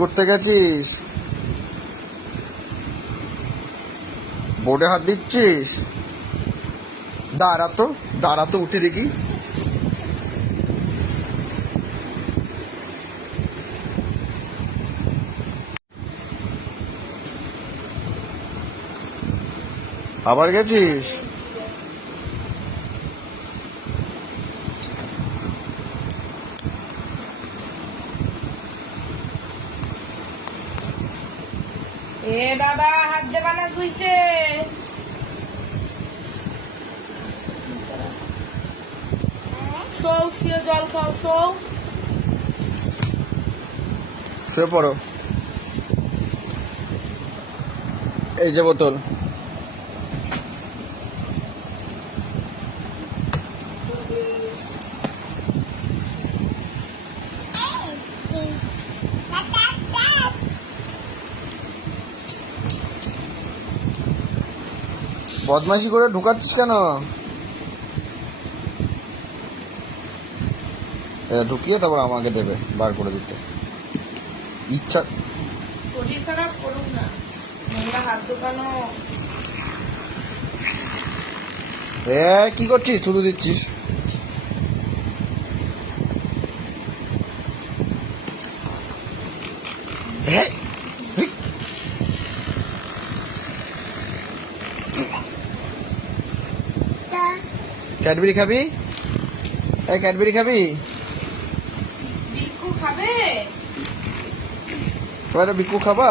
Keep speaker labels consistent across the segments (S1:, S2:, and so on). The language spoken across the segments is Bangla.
S1: করতে গেছিস? বোর্ডে হাত দিচ্ছিস? দাঁড়া তো দাঁড়া তো উঠে দেখি। আবার গেছিস?
S2: এ বাবা, হাত দেবা না ধুইছে। সৌ শুয়ে জল খাও সৌ
S1: শুয়ে পড়ো। এই যে বোতল। বদমাইশি করে ঢুকাচ্ছিস কেন? ঢুকিয়ে তারপর আমাকে দেবে বার করে দিতে। ইচ্ছা
S2: শরীর খারাপ করুক না। হাত দোকানো।
S1: এ কি করছিস? তুলে দিচ্ছিস। এ, ক্যাডবেরি খাবি? এই ক্যাডবেরি খাবি?
S2: বিক্ষু খাবে?
S1: তোমার বিকু খাবা?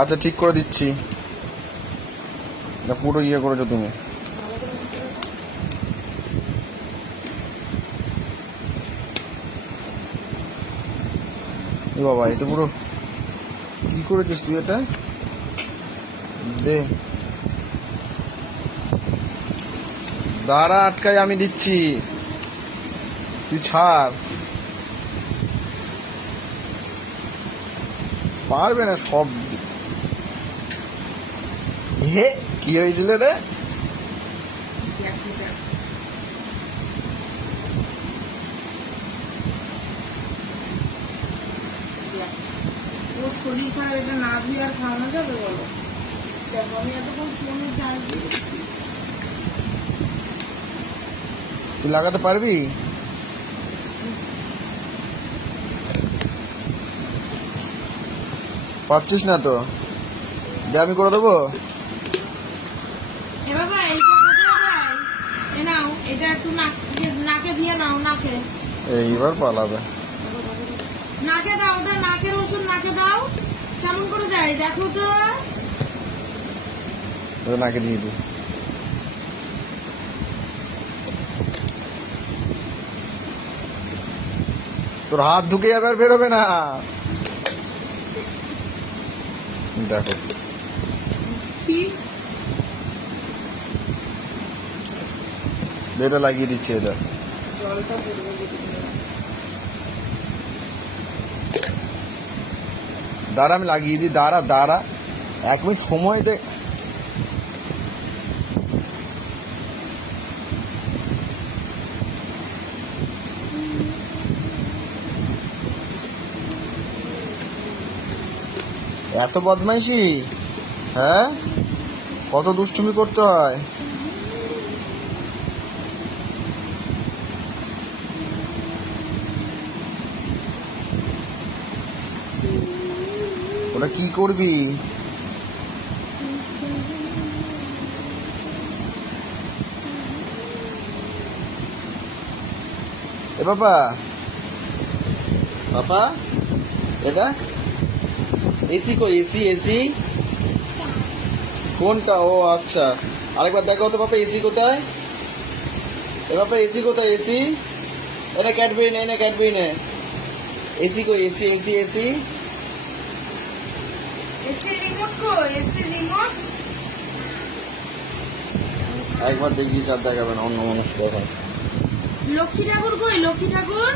S1: আচ্ছা ঠিক করে দিচ্ছি। পুরো ইয়ে করেছ তুমি। বাবা এটা পুরো কি করেছিস তুই এটা? দে। দাঁড়া, আটকাই আমি দিচ্ছি। তুই ছাড়। পারবে না সব। হে, কি হয়েছিল রে?
S2: শরীর খারাপ, এটা না ধুয়ে আর খাওয়ানো যাবে বলো? দেখো, আমি এতক্ষণ ফোনে চার্জ দিয়েছি
S1: তুই লাগাতে পারবি? পারছিস না তো? দে আমি করে দেবো?
S2: ইয়ে- নাকে দিয়ে নাও নাকে।
S1: এইবার পালাবে।
S2: নাকে দাও ওটা নাকের ওষুধ নাকে দাও। কেমন করে যায় দেখো তো।
S1: নাকে দিয়ে দিই তোর হাত ঢুকে যাবে আর বেরোবে না। দেখো। এটা লাগিয়ে দিচ্ছে এটা। দাঁড়া আমি লাগিয়ে দিই। দাঁড়া দাঁড়া। এক মিনিট সময় দে এত বদমাইশি? হ্যাঁ? কত দুষ্টুমি করতে হয়? ওটা কি করবি? এ বাবা। বাবা এটা এসি কই? AC AC? কোনটা? ও আচ্ছা। আরেকবার দেখো তো বাবা এসি কোথায়? এ বাবা এসি কোথায়? এসি? এটা ক্যাডবেরি নে না ক্যাডবেরি নে। এসি কই? এসি এসি এসি?
S2: কো
S1: একবার দেখি চার দেখাবে না অন্য মানুষ দেখায়।
S2: লক্ষ্মী ঠাকুর কই? লক্ষ্মী ঠাকুর?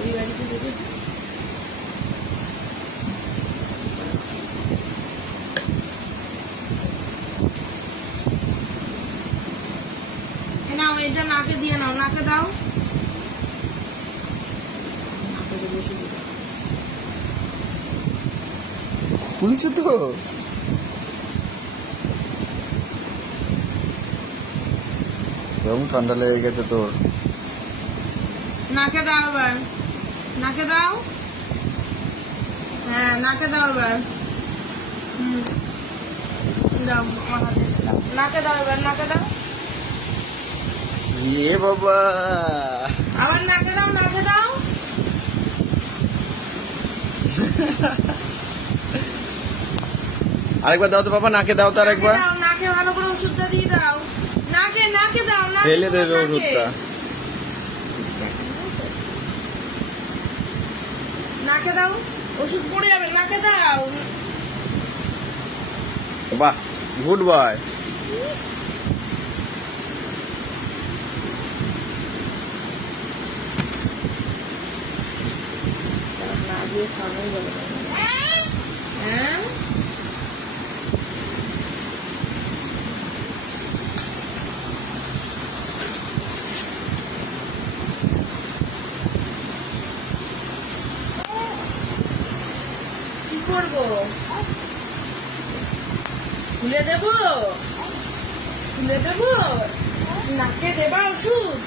S2: ওই বাড়িতে দেখেছি এ নাও এটা নাকে দিয়ে নাও নাকে দাও।
S1: খুলছে তো? কেমন ঠান্ডা লেগে গেছে তোর।
S2: নাকে দাও এবার। নাকে দাও। হ্যাঁ নাকে দাও এবার। হুম। দাও আমার হাতে। দাও। নাকে দাও এবার নাকে দাও।
S1: ইয়ে বাবা।
S2: আবার নাকে দাও নাকে দাও।
S1: আরেকবার দাও তো বাবা নাকে দাও তো আরেকবার।
S2: নাকে ভালো করে ওষুধটা দিয়ে দাও। নাকে নাকে দাও নাকে
S1: ফেলে দেবে। ওষুধটা।
S2: নাকে দাও ওষুধ পড়ে যাবে নাকে দাও।
S1: বাহ গুড বয়।
S2: দিয়ে খাওয়ানোই বলে হ্যাঁ? করব? খুলে দেব? খুলে দেব? নাকে দেবা ওষুধ?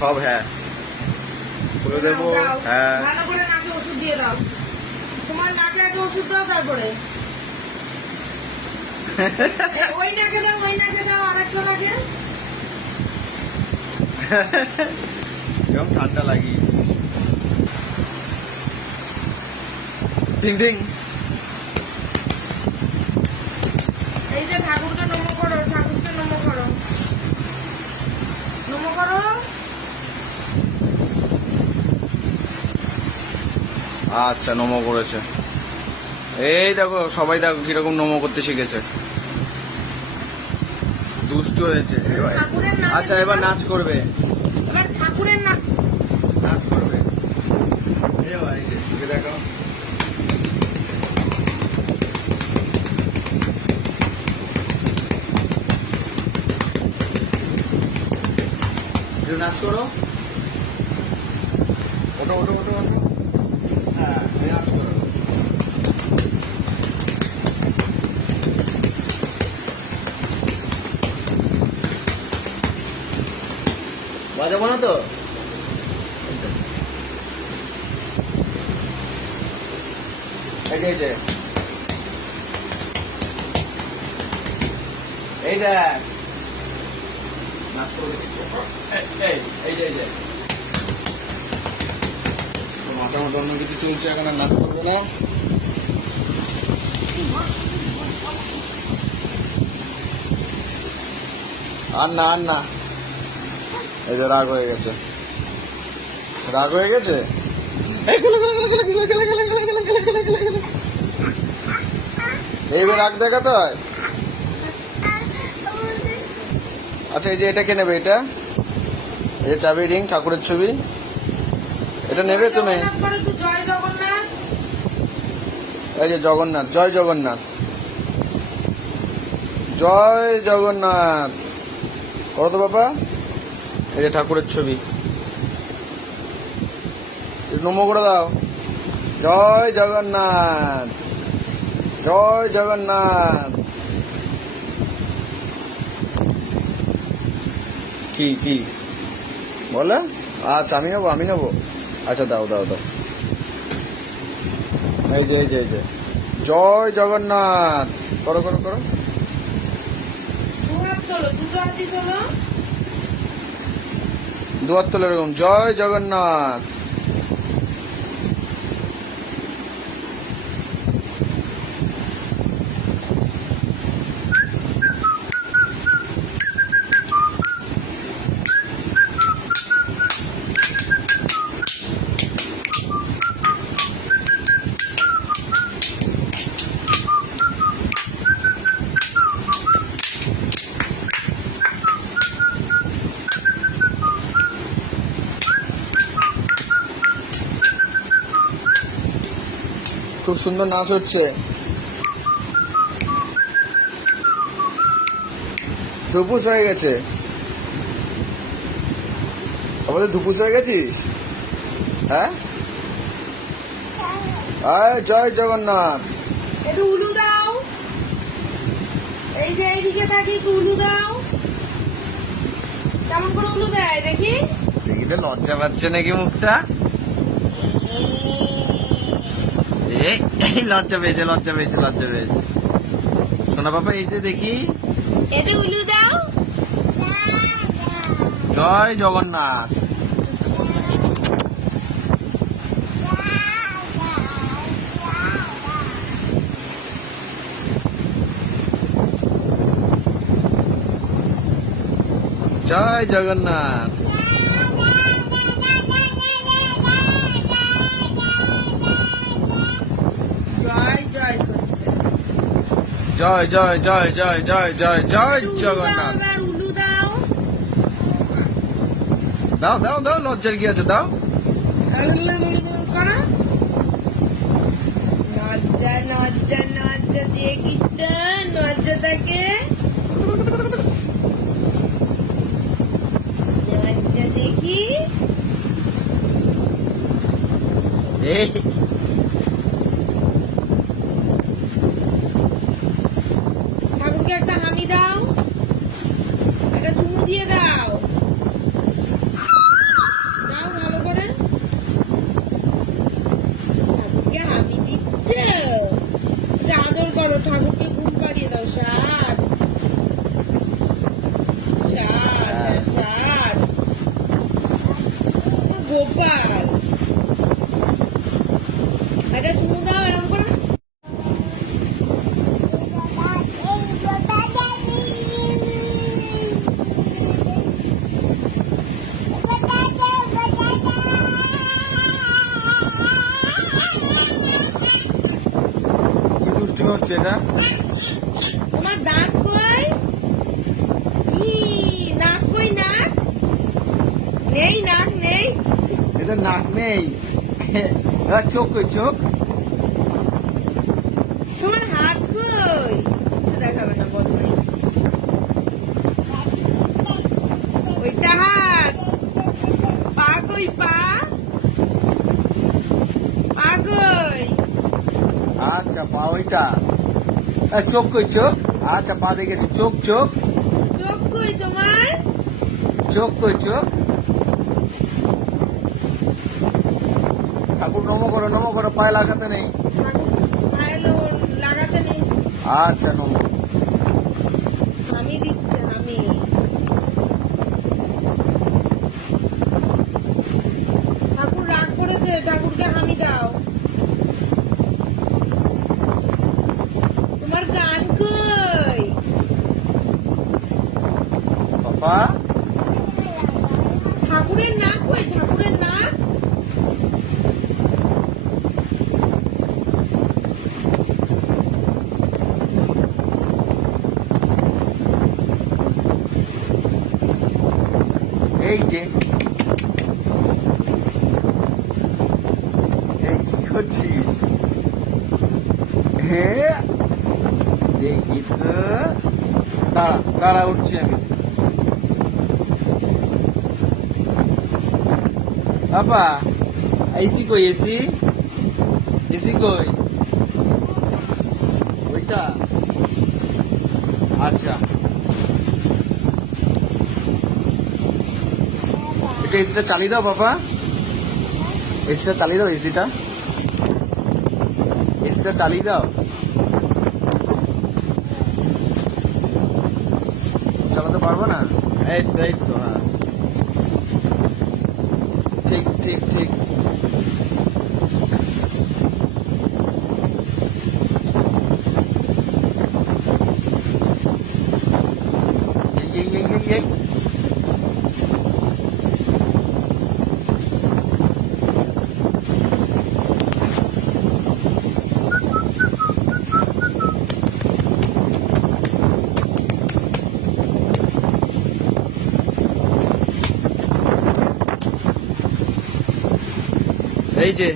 S1: সব হ্যাঁ। খুলে দেবো। হ্যাঁ
S2: ভালো করে নাকে ওষুধ দিয়ে দাও। তোমার নাকে আগে ওষুধ দাও তারপরে। ওই নাকে দাও ওই নাকে দাও আরেকটা নাকে
S1: কেমন ঠান্ডা লাগি। টিং
S2: এই যে ঠাকুরকে নম করো ঠাকুরকে নম করো। নম করো।
S1: আচ্ছা নমো করেছে। এই দেখো সবাই দেখো কীরকম নমো করতে শিখেছে। দুষ্ট হয়েছে। আচ্ছা এবার নাচ করবে।
S2: এবার ঠাকুরের নাম
S1: নাচ করবে। দেখো। নাচ করো। ওটো ওটো ওটো ওটো বাজাবো না তো? এই যে এই দেখ। নাচ করবে এই, যে এই যে। মাথার মধ্যে অন্য কিছু চলছে এখন আর নাচ করবে না আর না আর না এই যে রাগ হয়ে গেছে রাগ হয়ে গেছে এইবার রাগ দেখাতে হয় আচ্ছা এই যে এটা কে নেবে এটা এই চাবি রিং ঠাকুরের ছবি এটা নেবে তুমি? এই যে জগন্নাথ জয় জগন্নাথ। জয় জগন্নাথ। করো তো বাবা। এই যে ঠাকুরের ছবি। নমো করে দাও। জয় জগন্নাথ। জয় জগন্নাথ। কি কি? বলে? আচ্ছা আমি নেব আমি নেব। আচ্ছা দাও দাও দাও। এই যে এই যে এই যে। জয় জগন্নাথ। করো করো করো। দুয়ার তোলে এরকম। জয় জগন্নাথ। খুব সুন্দর নাচ হচ্ছে। ধুপুস হয়ে গেছে। আমাদের ধুপুস হয়ে গেছিস? হ্যাঁ? আয় জয় জগন্নাথ।
S2: একটু উলু দাও। এই যে এইদিকে তাকে একটু উলু দাও। কেমন করে উলু দেয় দেখি?
S1: দেখি তো লজ্জা পাচ্ছে নাকি মুখটা? এই লজ্জা পেয়েছে লজ্জা পেয়েছে লজ্জা পেয়েছে। সোনা বাবা এই যে দেখি।
S2: উলু দাও।
S1: জয় জগন্নাথ। জয় জগন্নাথ
S2: জয় জয় করছে
S1: জয় জয় জয় জয় জয় জয় জয় জগন্নাথ।
S2: দাও।
S1: দাও দাও লজ্জার কি আছে? দাও।
S2: করো নজ্জা নজ্জা নজ্জা দিয়ে কিন্তু নজ্জা তাকে। নজ্জা দেখি
S1: এই
S2: ঠাকুরকে একটা হামি দাও একটা চুমু দিয়ে দাও দাও ভালো করে ঠাকুরকে হামি দিচ্ছে এটা আদর করো ঠাকুরকে ঘুম পাড়িয়ে দাও ষাট ষাট ষাট গোপাল একটা চুমু দাও এরকম করে।
S1: হচ্ছে এটা?
S2: তোমার দাঁত কই? নাক কই নাক? নেই নাক নেই।
S1: এটা নাক নেই। আর চোখ কই চোখ।
S2: তোমার হাত কই? কিছু দেখাবে না বদমাইশ ওইটা হাত। পা কই পা? পা কই?
S1: আচ্ছা পা ওইটা। আর চোখ কই চোখ। আচ্ছা পা দেখেছি। চোখ চোখ।
S2: চোখ কই তোমার?
S1: চোখ কই চোখ ঠাকুর নমো করো নমো করো পায়ে লাগাতে নেই। আচ্ছা নমো।
S2: আমি দিচ্ছে আমি। ঠাকুর রাগ করেছে ঠাকুরকে হামি দাও। তোমার গান কই?
S1: বাবা।
S2: ঠাকুরের নাক কই ঠাকুরের নাক
S1: এই যে এই কি করছিস হ্যাঁ দেখি তো দাঁড়া দাঁড়া, উঠছি আমি। বাবা এসি কই, এসি? এসি কই? ওইটা? আচ্ছা। এটা এসিটা চালিয়ে দাও বাবা এসিটা চালিয়ে দাও, এসিটা। এসিটা চালিয়ে দাও চালাতে পারব না? এই তো এই তো হ্যাঁ। ঠিক ঠিক ঠিক এই এই এই এই এই এই যে।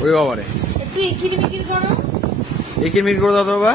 S1: ওরে বাবারে।
S2: একটু ইকির মিকির করো?
S1: একে মিকির করে দাও তো বাবা?